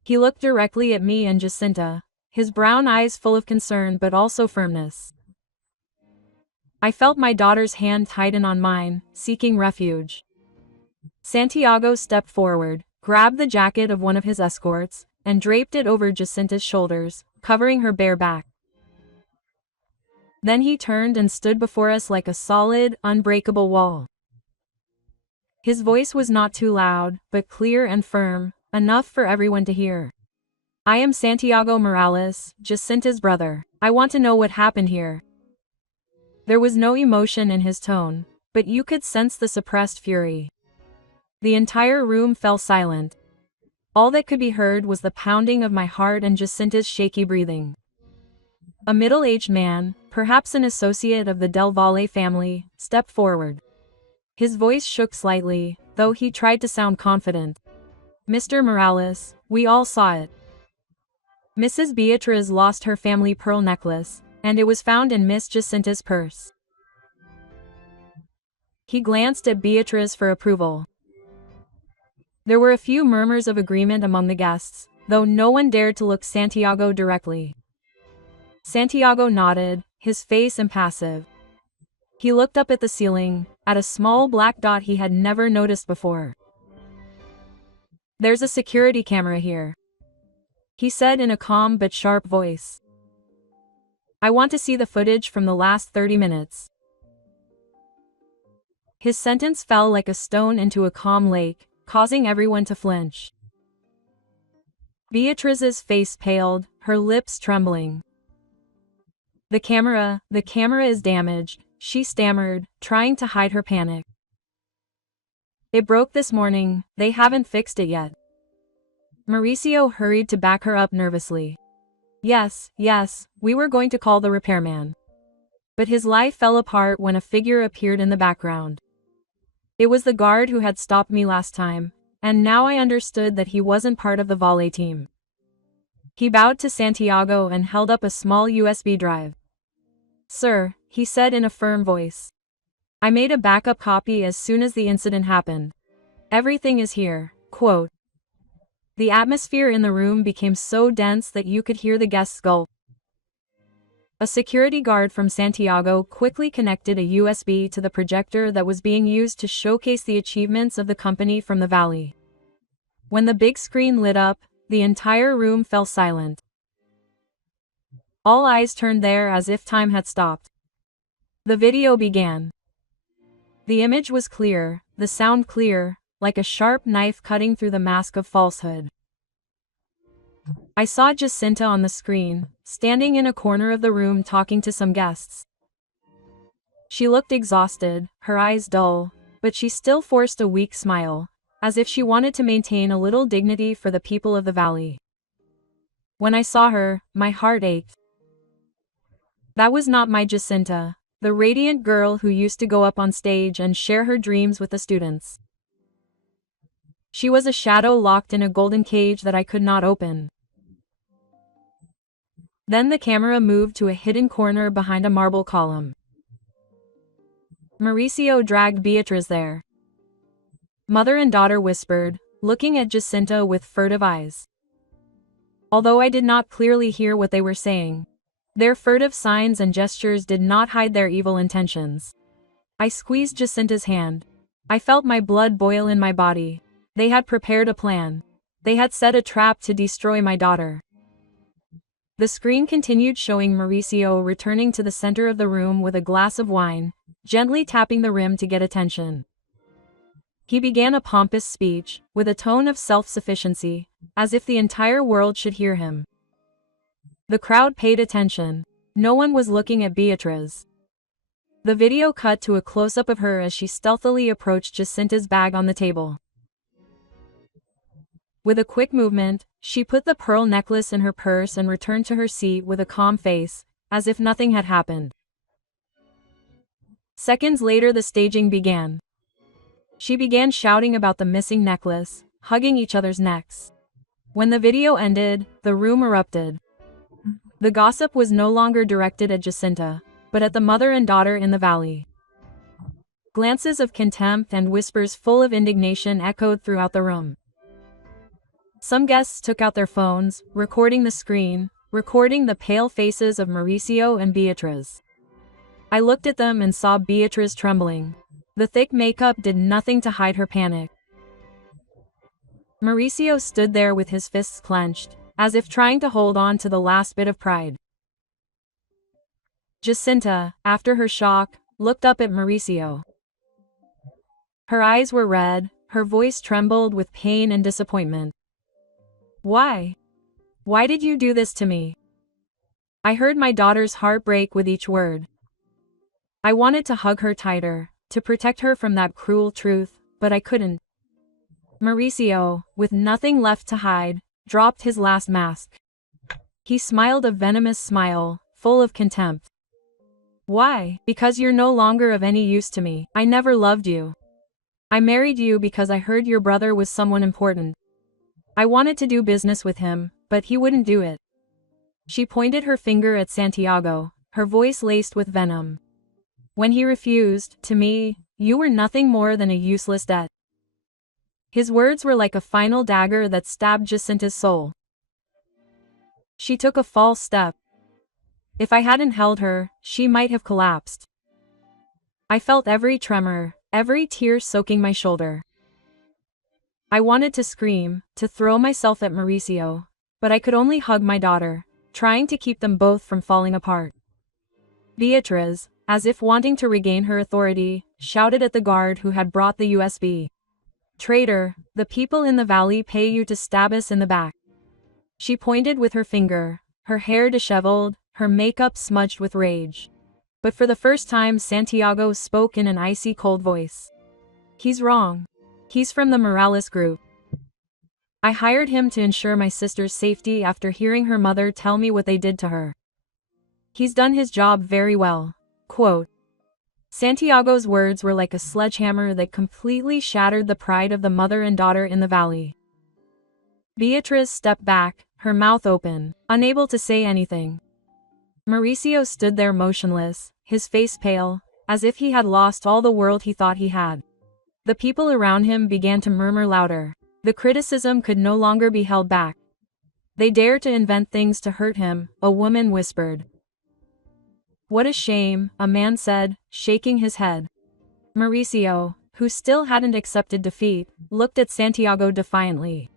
He looked directly at me and Jacinta, his brown eyes full of concern but also firmness. I felt my daughter's hand tighten on mine, seeking refuge. Santiago stepped forward, grabbed the jacket of one of his escorts, and draped it over Jacinta's shoulders, covering her bare back. Then he turned and stood before us like a solid, unbreakable wall. His voice was not too loud, but clear and firm, enough for everyone to hear. I am Santiago Morales, Jacinta's brother. I want to know what happened here. There was no emotion in his tone, but you could sense the suppressed fury. The entire room fell silent. All that could be heard was the pounding of my heart and Jacinta's shaky breathing. A middle-aged man, perhaps an associate of the Del Valle family, stepped forward. His voice shook slightly, though he tried to sound confident. Mr. Morales, we all saw it. Mrs. Beatriz lost her family pearl necklace, and it was found in Miss Jacinta's purse. He glanced at Beatriz for approval. There were a few murmurs of agreement among the guests, though no one dared to look Santiago directly. Santiago nodded, his face impassive. He looked up at the ceiling, at a small black dot he had never noticed before. There's a security camera here, he said in a calm but sharp voice. I want to see the footage from the last 30 minutes. His sentence fell like a stone into a calm lake, causing everyone to flinch. Beatriz's face paled, her lips trembling. The camera is damaged, she stammered, trying to hide her panic. It broke this morning, they haven't fixed it yet. Mauricio hurried to back her up nervously. Yes, we were going to call the repairman. But his life fell apart when a figure appeared in the background. It was the guard who had stopped me last time, and now I understood that he wasn't part of the Valle team. He bowed to Santiago and held up a small USB drive. Sir, he said in a firm voice. I made a backup copy as soon as the incident happened. Everything is here, quote. The atmosphere in the room became so dense that you could hear the guests gulp. A security guard from Santiago quickly connected a USB to the projector that was being used to showcase the achievements of the company from the valley. When the big screen lit up, the entire room fell silent. All eyes turned there as if time had stopped. The video began. The image was clear, the sound clear, like a sharp knife cutting through the mask of falsehood. I saw Jacinta on the screen, standing in a corner of the room talking to some guests. She looked exhausted, her eyes dull, but she still forced a weak smile, as if she wanted to maintain a little dignity for the people of the valley. When I saw her, my heart ached. That was not my Jacinta, the radiant girl who used to go up on stage and share her dreams with the students. She was a shadow locked in a golden cage that I could not open. Then the camera moved to a hidden corner behind a marble column. Mauricio dragged Beatriz there. Mother and daughter whispered, looking at Jacinta with furtive eyes. Although I did not clearly hear what they were saying, their furtive signs and gestures did not hide their evil intentions. I squeezed Jacinta's hand. I felt my blood boil in my body. They had prepared a plan. They had set a trap to destroy my daughter. The screen continued showing Mauricio returning to the center of the room with a glass of wine, gently tapping the rim to get attention. He began a pompous speech, with a tone of self-sufficiency, as if the entire world should hear him. The crowd paid attention. No one was looking at Beatriz. The video cut to a close-up of her as she stealthily approached Jacinta's bag on the table. With a quick movement, she put the pearl necklace in her purse and returned to her seat with a calm face, as if nothing had happened. Seconds later the staging began. She began shouting about the missing necklace, hugging each other's necks. When the video ended, the room erupted. The gossip was no longer directed at Jacinta, but at the mother and daughter in the valley. Glances of contempt and whispers full of indignation echoed throughout the room. Some guests took out their phones, recording the screen, recording the pale faces of Mauricio and Beatriz. I looked at them and saw Beatriz trembling. The thick makeup did nothing to hide her panic. Mauricio stood there with his fists clenched, as if trying to hold on to the last bit of pride. Jacinta, after her shock, looked up at Mauricio. Her eyes were red, her voice trembled with pain and disappointment. Why? Why did you do this to me? I heard my daughter's heart break with each word. I wanted to hug her tighter, to protect her from that cruel truth, but I couldn't. Mauricio, with nothing left to hide, dropped his last mask. He smiled a venomous smile, full of contempt. Why? Because you're no longer of any use to me. I never loved you. I married you because I heard your brother was someone important. I wanted to do business with him, but he wouldn't do it. She pointed her finger at Santiago, her voice laced with venom. When he refused, to me, you were nothing more than a useless debt. His words were like a final dagger that stabbed Jacinta's soul. She took a false step. If I hadn't held her, she might have collapsed. I felt every tremor, every tear soaking my shoulder. I wanted to scream, to throw myself at Mauricio, but I could only hug my daughter, trying to keep them both from falling apart. Beatriz, as if wanting to regain her authority, shouted at the guard who had brought the USB. Traitor, the people in the valley pay you to stab us in the back. She pointed with her finger, her hair disheveled, her makeup smudged with rage. But for the first time Santiago spoke in an icy cold voice. He's wrong. He's from the Morales group. I hired him to ensure my sister's safety after hearing her mother tell me what they did to her. He's done his job very well. Quote. Santiago's words were like a sledgehammer that completely shattered the pride of the mother and daughter in the valley. Beatriz stepped back, her mouth open, unable to say anything. Mauricio stood there motionless, his face pale, as if he had lost all the world he thought he had. The people around him began to murmur louder. The criticism could no longer be held back. They dare to invent things to hurt him, a woman whispered. What a shame, a man said, shaking his head. Mauricio, who still hadn't accepted defeat, looked at Santiago defiantly.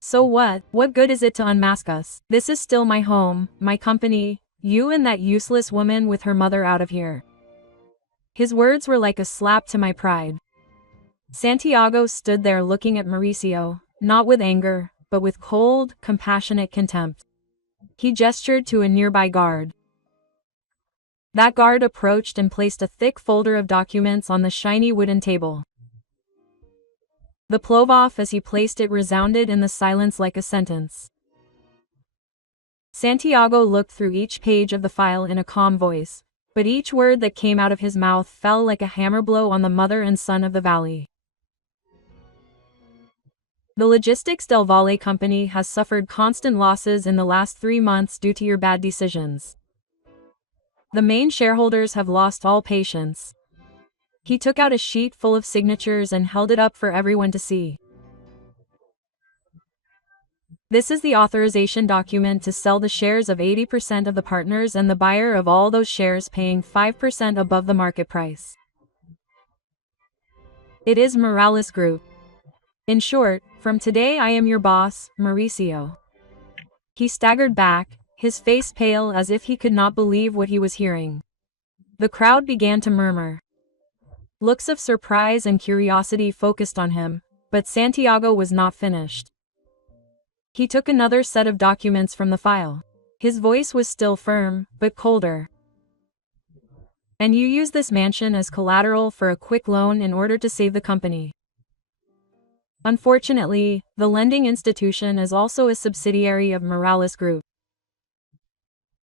So what? What good is it to unmask us? This is still my home, my company, you and that useless woman with her mother out of here. His words were like a slap to my pride. Santiago stood there looking at Mauricio, not with anger, but with cold, compassionate contempt. He gestured to a nearby guard. That guard approached and placed a thick folder of documents on the shiny wooden table. The plov-off as he placed it resounded in the silence like a sentence. Santiago looked through each page of the file in a calm voice, but each word that came out of his mouth fell like a hammer blow on the mother and son of the valley. The Logistics del Valle company has suffered constant losses in the last 3 months due to your bad decisions. The main shareholders have lost all patience. He took out a sheet full of signatures and held it up for everyone to see. This is the authorization document to sell the shares of 80% of the partners and the buyer of all those shares paying 5% above the market price. It is Morales Group. In short, from today I am your boss, Mauricio. He staggered back, his face pale as if he could not believe what he was hearing. The crowd began to murmur. Looks of surprise and curiosity focused on him, but Santiago was not finished. He took another set of documents from the file. His voice was still firm, but colder. And you use this mansion as collateral for a quick loan in order to save the company. Unfortunately, the lending institution is also a subsidiary of Morales Group.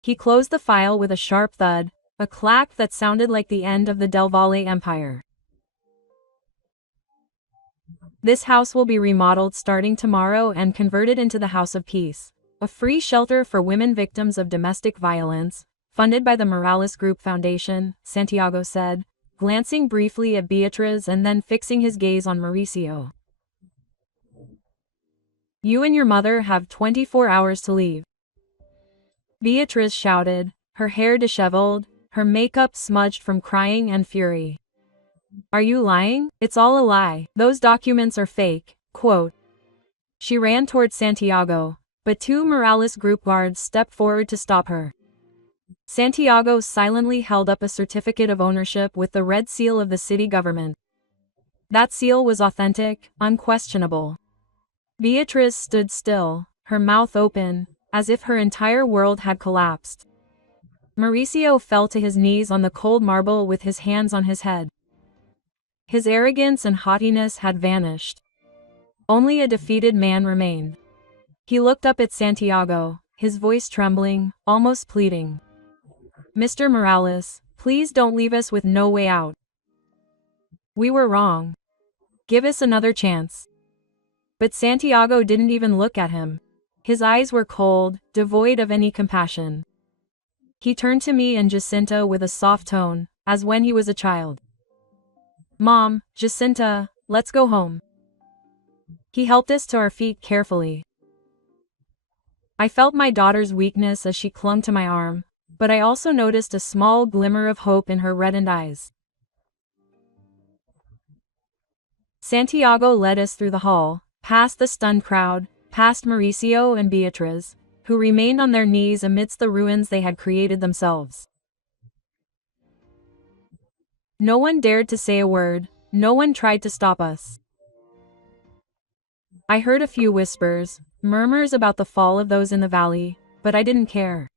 He closed the file with a sharp thud, a clack that sounded like the end of the Del Valle Empire. This house will be remodeled starting tomorrow and converted into the House of Peace, a free shelter for women victims of domestic violence, funded by the Morales Group Foundation, Santiago said, glancing briefly at Beatriz and then fixing his gaze on Mauricio. You and your mother have 24 hours to leave. Beatriz shouted, her hair disheveled, her makeup smudged from crying and fury. Are you lying? It's all a lie. Those documents are fake, quote. She ran towards Santiago, but two Morales Group guards stepped forward to stop her. Santiago silently held up a certificate of ownership with the red seal of the city government. That seal was authentic, unquestionable. Beatriz stood still, her mouth open, as if her entire world had collapsed. Mauricio fell to his knees on the cold marble with his hands on his head. His arrogance and haughtiness had vanished. Only a defeated man remained. He looked up at Santiago, his voice trembling, almost pleading. Mr. Morales, please don't leave us with no way out. We were wrong. Give us another chance. But Santiago didn't even look at him. His eyes were cold, devoid of any compassion. He turned to me and Jacinta with a soft tone, as when he was a child. Mom, Jacinta, let's go home. He helped us to our feet carefully. I felt my daughter's weakness as she clung to my arm, but I also noticed a small glimmer of hope in her reddened eyes. Santiago led us through the hall, past the stunned crowd, past Mauricio and Beatriz, who remained on their knees amidst the ruins they had created themselves. No one dared to say a word, no one tried to stop us. I heard a few whispers, murmurs about the fall of those in the valley, but I didn't care.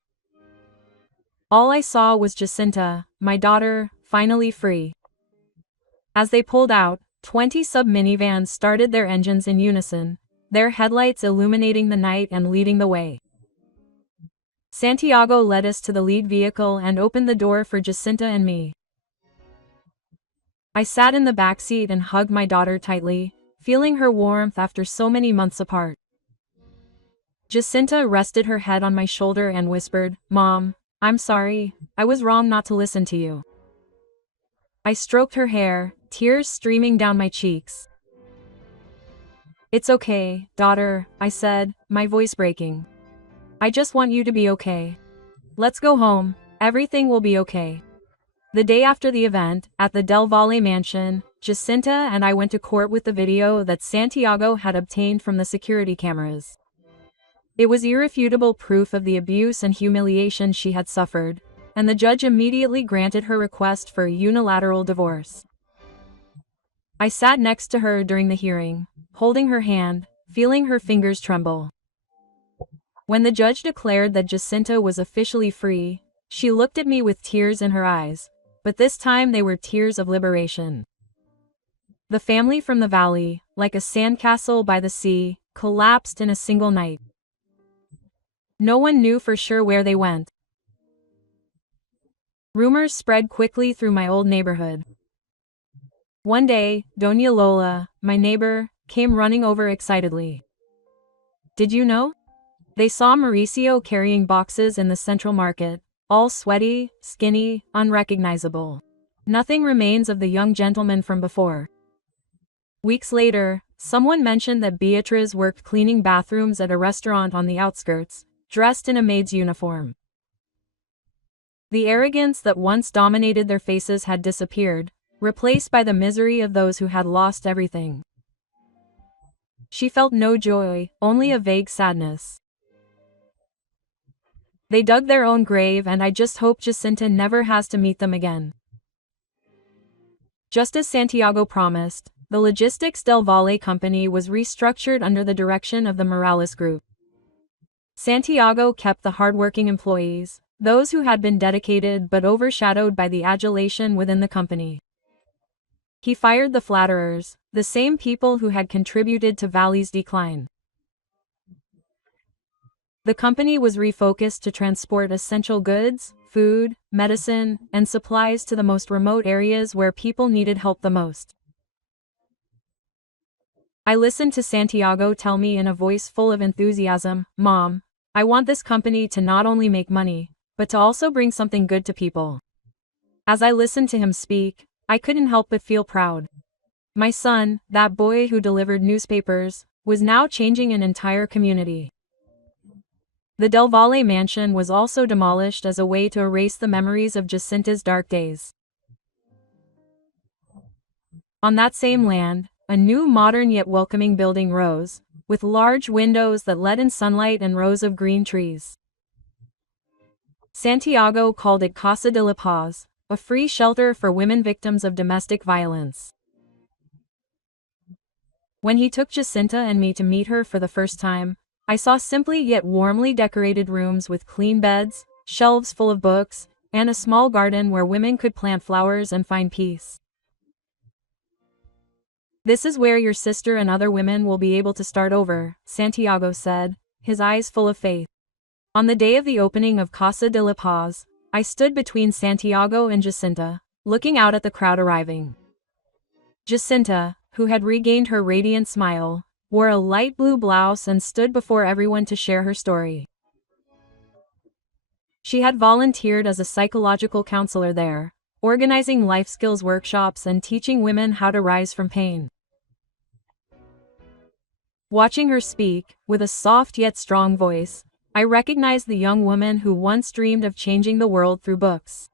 All I saw was Jacinta, my daughter, finally free. As they pulled out, 20 sub-minivans started their engines in unison, their headlights illuminating the night and leading the way. Santiago led us to the lead vehicle and opened the door for Jacinta and me. I sat in the back seat and hugged my daughter tightly, feeling her warmth after so many months apart. Jacinta rested her head on my shoulder and whispered, Mom, I'm sorry, I was wrong not to listen to you. I stroked her hair, tears streaming down my cheeks. It's okay, daughter, I said, my voice breaking. I just want you to be okay. Let's go home, everything will be okay. The day after the event, at the Del Valle mansion, Jacinta and I went to court with the video that Santiago had obtained from the security cameras. It was irrefutable proof of the abuse and humiliation she had suffered, and the judge immediately granted her request for a unilateral divorce. I sat next to her during the hearing, holding her hand, feeling her fingers tremble. When the judge declared that Jacinta was officially free, she looked at me with tears in her eyes, but this time they were tears of liberation. The family from the valley, like a sandcastle by the sea, collapsed in a single night. No one knew for sure where they went. Rumors spread quickly through my old neighborhood. One day, Doña Lola, my neighbor, came running over excitedly. Did you know? They saw Mauricio carrying boxes in the central market, all sweaty, skinny, unrecognizable. Nothing remains of the young gentleman from before. Weeks later, someone mentioned that Beatriz worked cleaning bathrooms at a restaurant on the outskirts, dressed in a maid's uniform. The arrogance that once dominated their faces had disappeared, replaced by the misery of those who had lost everything. She felt no joy, only a vague sadness. They dug their own grave, and I just hope Jacinta never has to meet them again. Just as Santiago promised, the Logistics Del Valle company was restructured under the direction of the Morales Group. Santiago kept the hardworking employees, those who had been dedicated but overshadowed by the adulation within the company. He fired the flatterers, the same people who had contributed to Valley's decline. The company was refocused to transport essential goods, food, medicine, and supplies to the most remote areas where people needed help the most. I listened to Santiago tell me in a voice full of enthusiasm, Mom, I want this company to not only make money, but to also bring something good to people. As I listened to him speak, I couldn't help but feel proud. My son, that boy who delivered newspapers, was now changing an entire community. The Del Valle mansion was also demolished as a way to erase the memories of Jacinta's dark days. On that same land, a new modern yet welcoming building rose, with large windows that let in sunlight and rows of green trees. Santiago called it Casa de la Paz, a free shelter for women victims of domestic violence. When he took Jacinta and me to meet her for the first time, I saw simply yet warmly decorated rooms with clean beds, shelves full of books, and a small garden where women could plant flowers and find peace. "This is where your sister and other women will be able to start over," Santiago said, his eyes full of faith. On the day of the opening of Casa de la Paz, I stood between Santiago and Jacinta, looking out at the crowd arriving. Jacinta, who had regained her radiant smile, wore a light blue blouse and stood before everyone to share her story. She had volunteered as a psychological counselor there, organizing life skills workshops and teaching women how to rise from pain. Watching her speak, with a soft yet strong voice, I recognized the young woman who once dreamed of changing the world through books.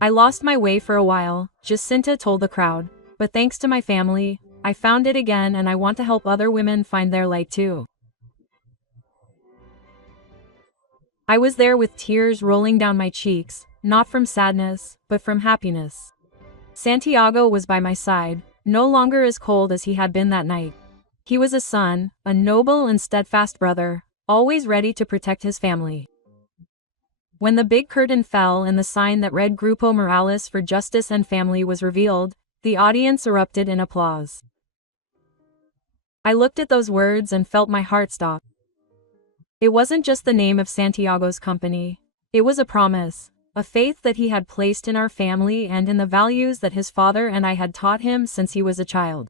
"I lost my way for a while," Jacinta told the crowd, "but thanks to my family, I found it again and I want to help other women find their light too." I was there with tears rolling down my cheeks, not from sadness, but from happiness. Santiago was by my side, no longer as cold as he had been that night. He was a son, a noble and steadfast brother, always ready to protect his family. When the big curtain fell and the sign that read Grupo Morales for Justice and Family was revealed, the audience erupted in applause. I looked at those words and felt my heart stop. It wasn't just the name of Santiago's company, it was a promise, a faith that he had placed in our family and in the values that his father and I had taught him since he was a child.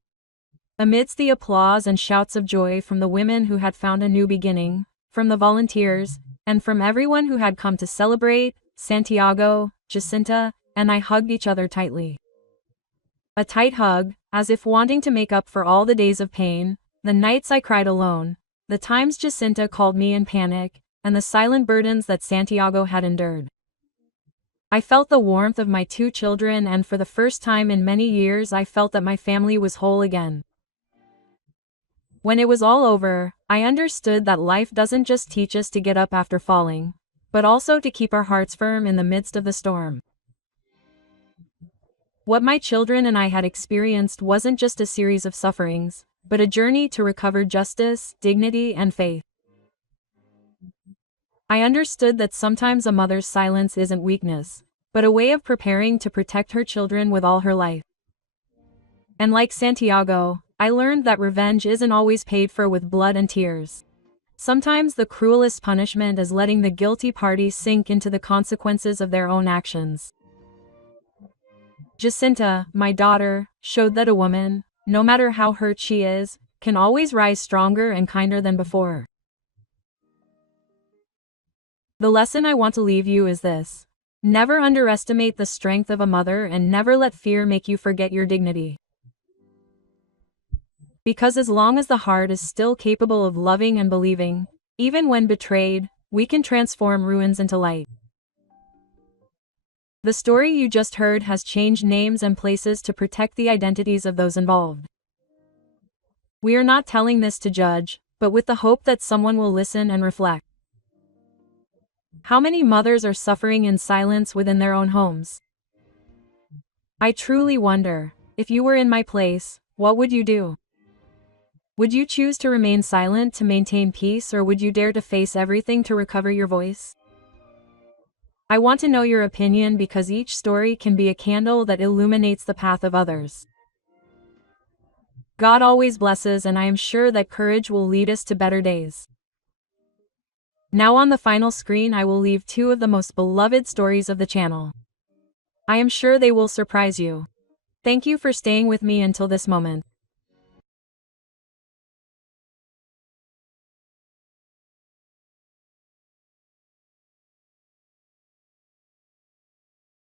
Amidst the applause and shouts of joy from the women who had found a new beginning, from the volunteers, and from everyone who had come to celebrate, Santiago, Jacinta, and I hugged each other tightly. A tight hug, as if wanting to make up for all the days of pain, the nights I cried alone, the times Jacinta called me in panic, and the silent burdens that Santiago had endured. I felt the warmth of my two children, and for the first time in many years I felt that my family was whole again. When it was all over, I understood that life doesn't just teach us to get up after falling, but also to keep our hearts firm in the midst of the storm. What my children and I had experienced wasn't just a series of sufferings, but a journey to recover justice, dignity, and faith. I understood that sometimes a mother's silence isn't weakness, but a way of preparing to protect her children with all her life. And like Santiago, I learned that revenge isn't always paid for with blood and tears. Sometimes the cruelest punishment is letting the guilty party sink into the consequences of their own actions. Jacinta, my daughter, showed that a woman, no matter how hurt she is, can always rise stronger and kinder than before. The lesson I want to leave you is this: never underestimate the strength of a mother and never let fear make you forget your dignity. Because as long as the heart is still capable of loving and believing, even when betrayed, we can transform ruins into light. The story you just heard has changed names and places to protect the identities of those involved. We are not telling this to judge, but with the hope that someone will listen and reflect. How many mothers are suffering in silence within their own homes? I truly wonder, if you were in my place, what would you do? Would you choose to remain silent to maintain peace, or would you dare to face everything to recover your voice? I want to know your opinion, because each story can be a candle that illuminates the path of others. God always blesses, and I am sure that courage will lead us to better days. Now on the final screen I will leave two of the most beloved stories of the channel. I am sure they will surprise you. Thank you for staying with me until this moment.